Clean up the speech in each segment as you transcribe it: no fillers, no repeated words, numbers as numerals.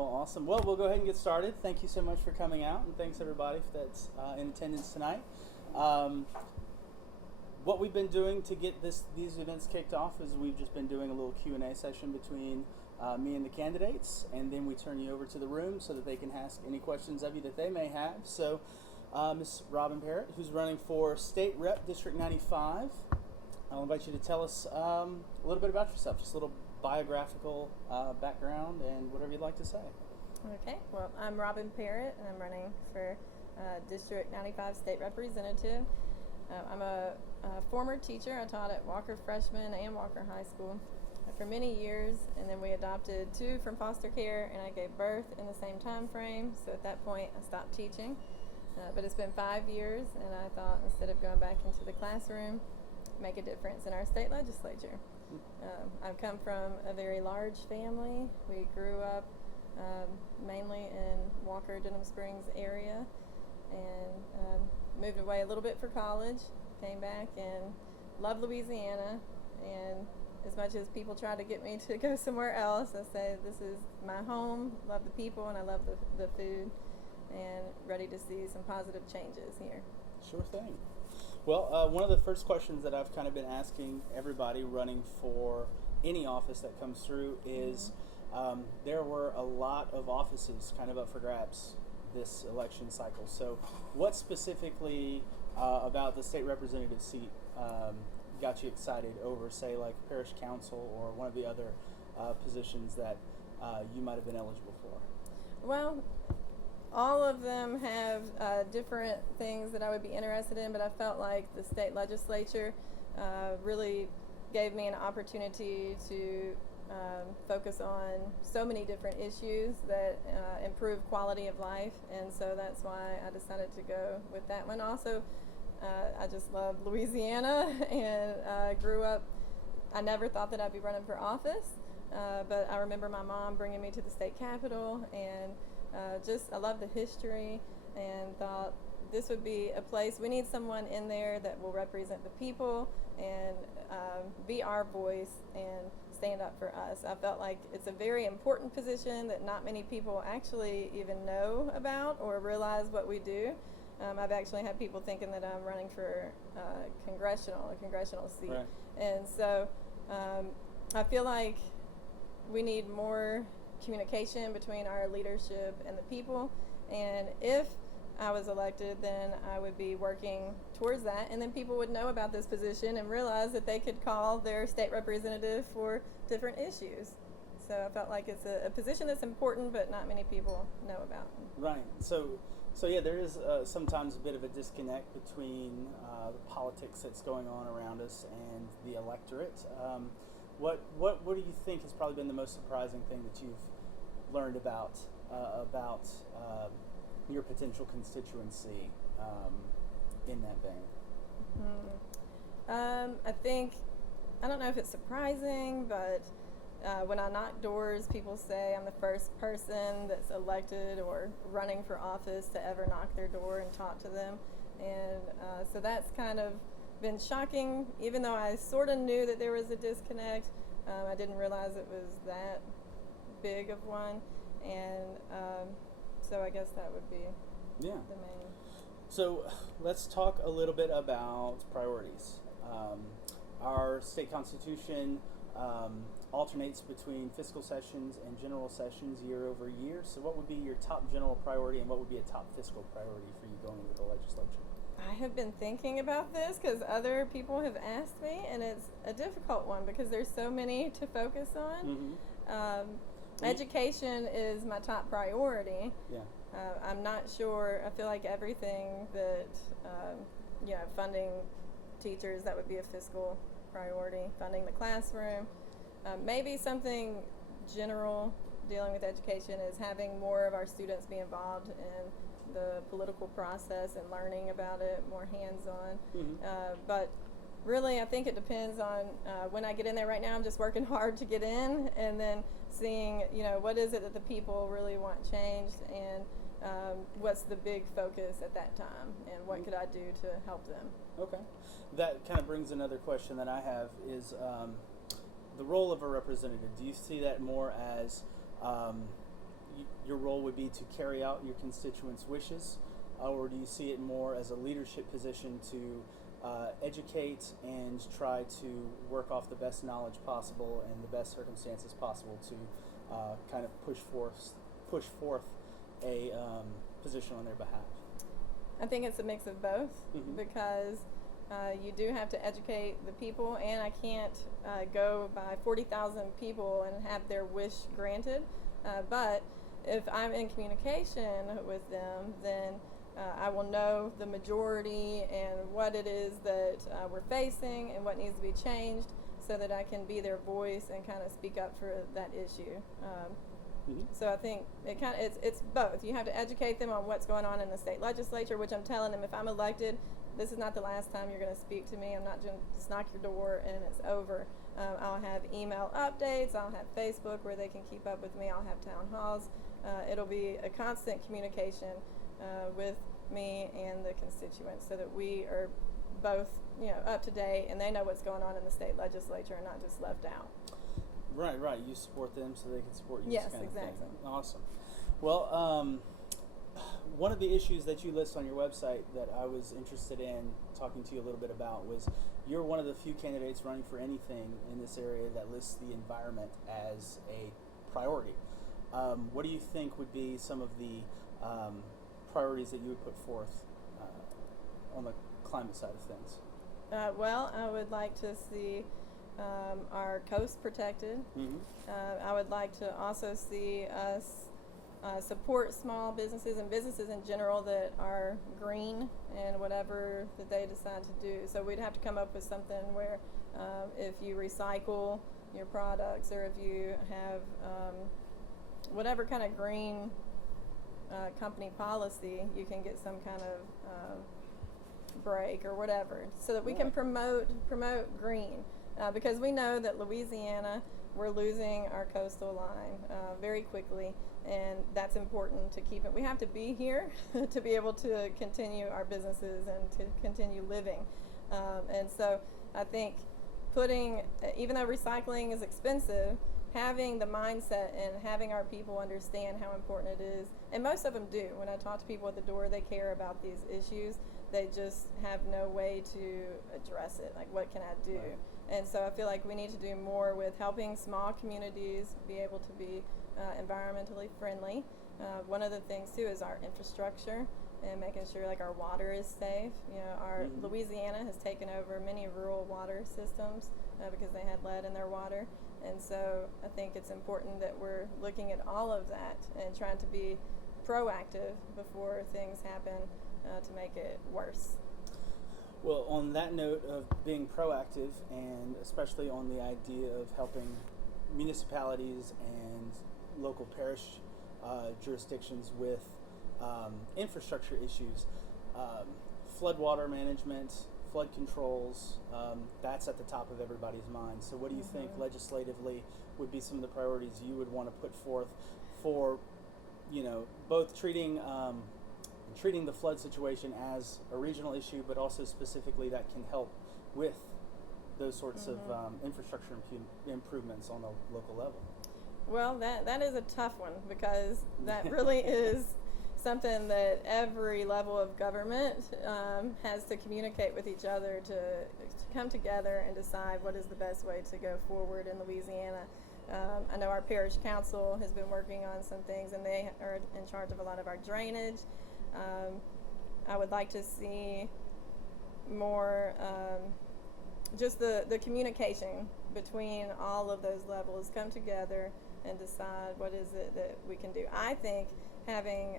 Well, awesome. Well, we'll go ahead and get started. Thank you so much for coming out, and thanks everybody that's in attendance tonight. What we've been doing to get these events kicked off is we've just been doing a little Q&A session between me and the candidates, and then we turn you over to the room so that they can ask any questions of you that they may have. So, Ms. Robin Parrott, who's running for State Rep District 95, I'll invite you to tell us a little bit about yourself, just a little biographical background and whatever you'd like to say. Okay, well, I'm Robin Parrott, and I'm running for District 95 State Representative. I'm a former teacher. I taught at Walker Freshman and Walker High School for many years, and then we adopted two from foster care, and I gave birth in the same time frame, so at that point I stopped teaching. But it's been 5 years, and I thought instead of going back into the classroom, make a difference in our state legislature. I've come from a very large family. We grew up mainly in Walker, Denham Springs area, and moved away a little bit for college, came back and loved Louisiana. And as much as people try to get me to go somewhere else, I say this is my home, love the people, and I love the food, and ready to see some positive changes here. Sure thing. Well, one of the first questions that I've kind of been asking everybody running for any office that comes through is there were a lot of offices kind of up for grabs this election cycle. So what specifically about the state representative seat got you excited over, say, like parish council or one of the other positions that you might have been eligible for? Well, all of them have different things that I would be interested in, but I felt like the state legislature really gave me an opportunity to focus on so many different issues that improve quality of life, and so that's why I decided to go with that one. Also, I just love Louisiana, and grew up, I never thought that I'd be running for office, but I remember my mom bringing me to the state capitol, and I love the history, and thought this would be a place, we need someone in there that will represent the people and be our voice and stand up for us. I felt like it's a very important position that not many people actually even know about or realize what we do. I've actually had people thinking that I'm running for a congressional seat. Right. And so I feel like we need more communication between our leadership and the people, and if I was elected, then I would be working towards that, and then people would know about this position and realize that they could call their state representative for different issues. So I felt like it's a position that's important, but not many people know about. Right. So yeah, there is sometimes a bit of a disconnect between the politics that's going on around us and the electorate. What do you think has probably been the most surprising thing that you've learned about your potential constituency in that vein? I don't know if it's surprising, but when I knock doors, people say I'm the first person that's elected or running for office to ever knock their door and talk to them. And so that's kind of been shocking, even though I sort of knew that there was a disconnect. I didn't realize it was that big of one. And so I guess that would be the main. So let's talk a little bit about priorities. Our state constitution alternates between fiscal sessions and general sessions year over year. So what would be your top general priority and what would be a top fiscal priority for you going into the legislature? I have been thinking about this because other people have asked me, and it's a difficult one because there's so many to focus on. Education is my top priority. Yeah. I'm not sure. I feel like everything that, funding teachers, that would be a fiscal priority. Funding the classroom. Maybe something general dealing with education is having more of our students be involved in the political process and learning about it, more hands-on. But really, I think it depends on when I get in there. Right now, I'm just working hard to get in, and then seeing, what is it that the people really want changed, and what's the big focus at that time, and what could I do to help them. Okay. That kind of brings another question that I have is the role of a representative. Do you see that more as your role would be to carry out your constituents' wishes, or do you see it more as a leadership position to educate and try to work off the best knowledge possible and the best circumstances possible to kind of push forth a position on their behalf? I think it's a mix of both, Mm-hmm. because you do have to educate the people, and I can't go by 40,000 people and have their wish granted. But if I'm in communication with them, then I will know the majority and what it is that we're facing and what needs to be changed, so that I can be their voice and kind of speak up for that issue. Mm-hmm. So I think it's both. You have to educate them on what's going on in the state legislature, which I'm telling them, if I'm elected, this is not the last time you're going to speak to me. I'm not going to just knock your door and it's over. I'll have email updates. I'll have Facebook where they can keep up with me. I'll have town halls. It'll be a constant communication with me and the constituents, so that we are both, up to date, and they know what's going on in the state legislature and not just left out. Right. You support them so they can support you. Yes, kind of exactly. thing. Awesome. Well, one of the issues that you list on your website that I was interested in talking to you a little bit about was you're one of the few candidates running for anything in this area that lists the environment as a priority. What do you think would be some of the priorities that you would put forth on the climate side of things? Well, I would like to see our coast protected. Mm-hmm. I would like to also see us support small businesses and businesses in general that are green and whatever that they decide to do. So we'd have to come up with something where if you recycle your products, or if you have whatever kind of green company policy, you can get some kind of break or whatever, so that we can promote green. Because we know that Louisiana, we're losing our coastal line very quickly, and that's important to keep it. We have to be here to be able to continue our businesses and to continue living. And so I think even though recycling is expensive, having the mindset and having our people understand how important it is, and most of them do. When I talk to people at the door, they care about these issues. They just have no way to address it. Like, what can I do? Right. And so I feel like we need to do more with helping small communities be able to be environmentally friendly. One of the things too is our infrastructure and making sure like our water is safe. Our Mm-hmm. Louisiana has taken over many rural water systems because they had lead in their water. And so I think it's important that we're looking at all of that and trying to be proactive before things happen to make it worse. Well, on that note of being proactive, and especially on the idea of helping municipalities and local parish jurisdictions with infrastructure issues, floodwater management, flood controls, that's at the top of everybody's mind. So what do you Mm-hmm. think legislatively would be some of the priorities you would want to put forth for, both treating the flood situation as a regional issue, but also specifically that can help with those sorts Mm-hmm. of infrastructure improvements on the local level? Well, that is a tough one, because that really is something that every level of government has to communicate with each other to come together and decide what is the best way to go forward in Louisiana. I know our parish council has been working on some things, and they are in charge of a lot of our drainage. I would like to see more just the communication between all of those levels come together and decide what is it that we can do. I think having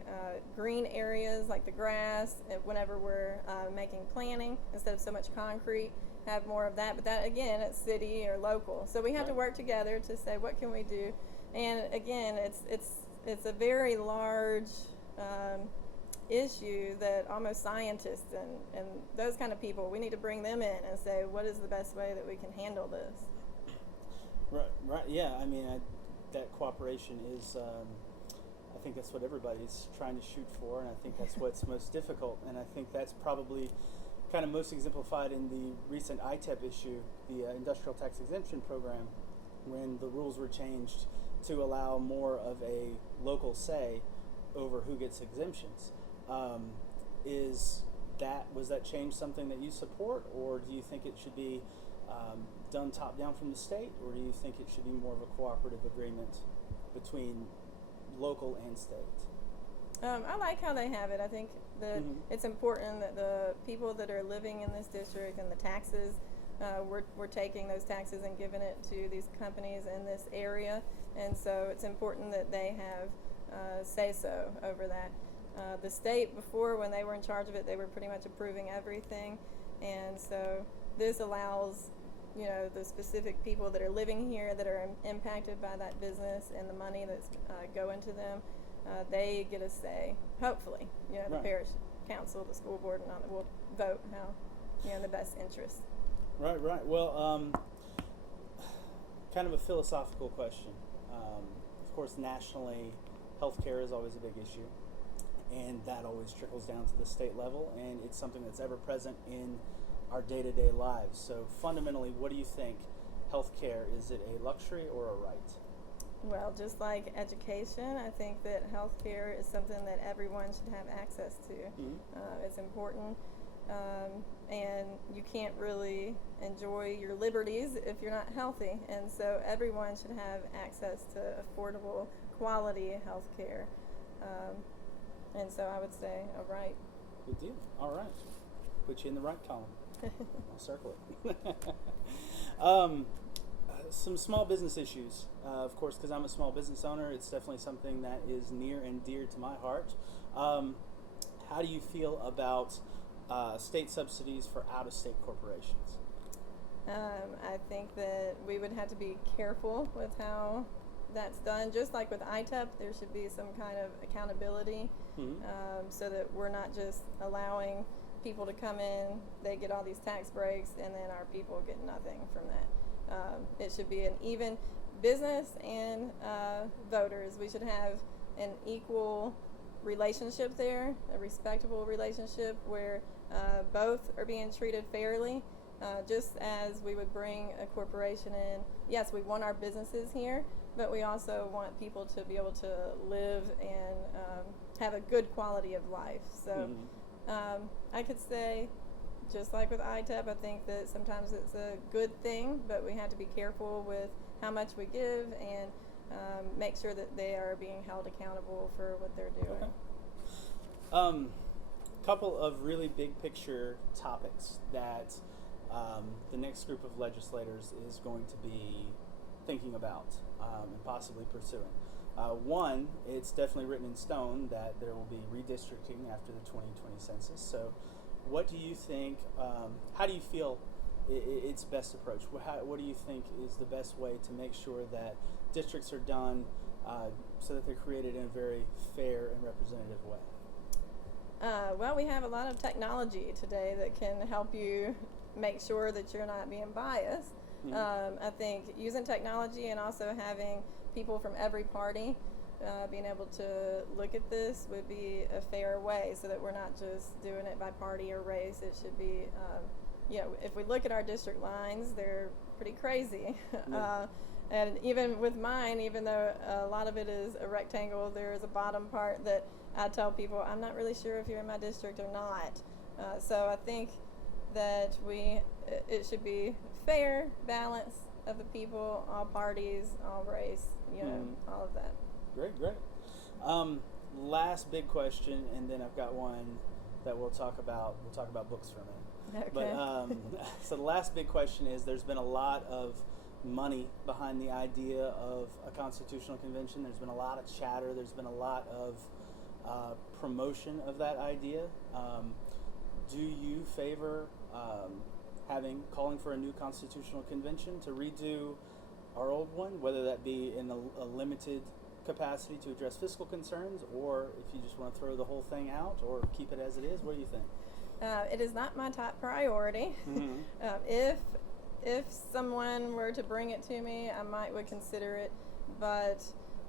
green areas like the grass, whenever we're making planning, instead of so much concrete, have more of that. But that, again, it's city or local. So we have to work together to say, what can we do? And again, it's a very large issue that almost scientists and those kind of people, we need to bring them in and say, what is the best way that we can handle this? Right. Yeah. I mean, that cooperation is, I think that's what everybody's trying to shoot for, and I think that's what's most difficult. And I think that's probably kind of most exemplified in the recent ITEP issue, the Industrial Tax Exemption Program, when the rules were changed to allow more of a local say over who gets exemptions. Was that change something that you support, or do you think it should be done top down from the state, or do you think it should be more of a cooperative agreement between local and state? I like how they have it. I think that it's important that the people that are living in this district and the taxes, we're taking those taxes and giving it to these companies in this area, and so it's important that they have say-so over that. The state, before, when they were in charge of it, they were pretty much approving everything, and so this allows, the specific people that are living here that are impacted by that business and the money that's going to them, they get a say. Hopefully, the Right. parish council, the school board, and all that will vote how, in the best interest. Right. Well, kind of a philosophical question. Of course, nationally, healthcare is always a big issue, and that always trickles down to the state level, and it's something that's ever present in our day-to-day lives. So fundamentally, what do you think healthcare, is it a luxury or a right? Well, just like education, I think that healthcare is something that everyone should have access to. It's important, and you can't really enjoy your liberties if you're not healthy. And so everyone should have access to affordable, quality healthcare. And so I would say a right. Good deal. All right. Put you in the right column. I'll circle it. Some small business issues. Of course, because I'm a small business owner, it's definitely something that is near and dear to my heart. How do you feel about state subsidies for out-of-state corporations? I think that we would have to be careful with how that's done. Just like with ITEP, there should be some kind of accountability, so that we're not just allowing people to come in, they get all these tax breaks, and then our people get nothing from that. It should be an even business and voters. We should have an equal relationship there, a respectable relationship where both are being treated fairly, just as we would bring a corporation in. Yes, we want our businesses here, but we also want people to be able to live and have a good quality of life. So I could say, just like with ITEP, I think that sometimes it's a good thing, but we have to be careful with how much we give and make sure that they are being held accountable for what they're doing. Okay. Couple of really big picture topics that the next group of legislators is going to be thinking about and possibly pursuing. One, it's definitely written in stone that there will be redistricting after the 2020 census. So what do you think, how do you feel its best approach? What do you think is the best way to make sure that districts are done so that they're created in a very fair and representative way? Well, we have a lot of technology today that can help you make sure that you're not being biased. I think using technology and also having people from every party being able to look at this would be a fair way, so that we're not just doing it by party or race. It should be, if we look at our district lines, they're pretty crazy. And even with mine, even though a lot of it is a rectangle, there is a bottom part that I tell people, I'm not really sure if you're in my district or not. So I think that it should be fair balance of the people, all parties, all race, all of that. Great. Last big question, and then I've got one that we'll talk about books for a minute. Okay. But so the last big question is, there's been a lot of money behind the idea of a constitutional convention. There's been a lot of chatter. There's been a lot of promotion of that idea. Do you favor calling for a new constitutional convention to redo our old one, whether that be in a limited capacity to address fiscal concerns, or if you just want to throw the whole thing out or keep it as it is? What do you think? It is not my top priority. If someone were to bring it to me, I would consider it, but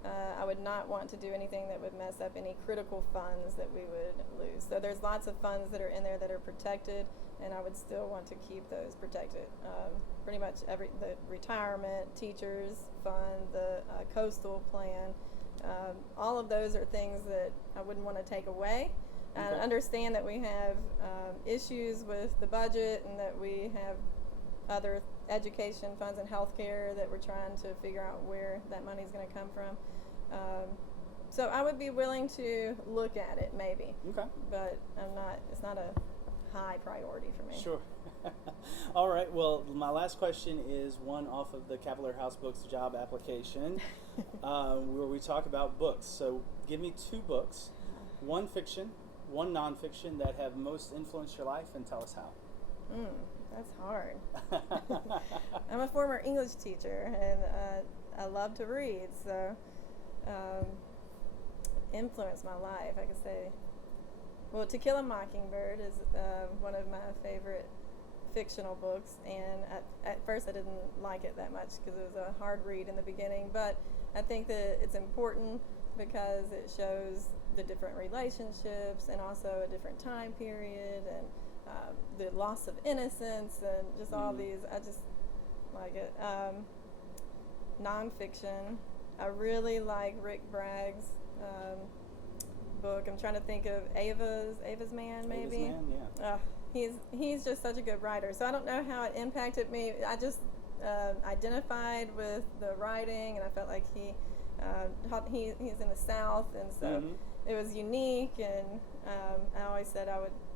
I would not want to do anything that would mess up any critical funds that we would lose. So there's lots of funds that are in there that are protected, and I would still want to keep those protected. Pretty much the retirement, teachers fund, the coastal plan, all of those are things that I wouldn't want to take away. Okay. I understand that we have issues with the budget and that we have other education funds and healthcare that we're trying to figure out where that money is going to come from. So I would be willing to look at it maybe. Okay. But it's not a high priority for me. Sure. All right. Well, my last question is one off of the Cavalier House Books job application, where we talk about books. So give me 2 books, one fiction, one nonfiction, that have most influenced your life, and tell us how. That's hard. I'm a former English teacher, and I love to read, so influenced my life, I could say. Well, To Kill a Mockingbird is one of my favorite fictional books, and at first I didn't like it that much because it was a hard read in the beginning, but I think that it's important because it shows the different relationships and also a different time period and the loss of innocence and just all these. I just like it. Nonfiction, I really like Rick Bragg's book. I'm trying to think of Ava's Man, maybe. Ava's Man, yeah. He's just such a good writer. So I don't know how it impacted me. I just identified with the writing, and I felt like he's in the South, and so it was unique. And I always said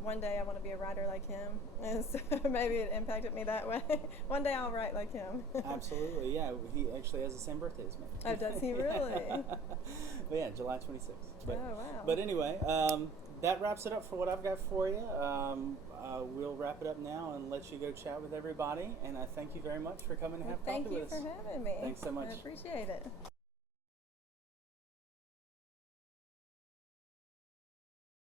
one day I want to be a writer like him, and so maybe it impacted me that way. One day I'll write like him. Absolutely, yeah. He actually has the same birthday as me. Oh, does he really? But yeah, July 26th. But, oh, wow. But anyway, that wraps it up for what I've got for you. We'll wrap it up now and let you go chat with everybody. And I thank you very much for coming to have coffee with us. Thank you for having me. Thanks so much. I appreciate it.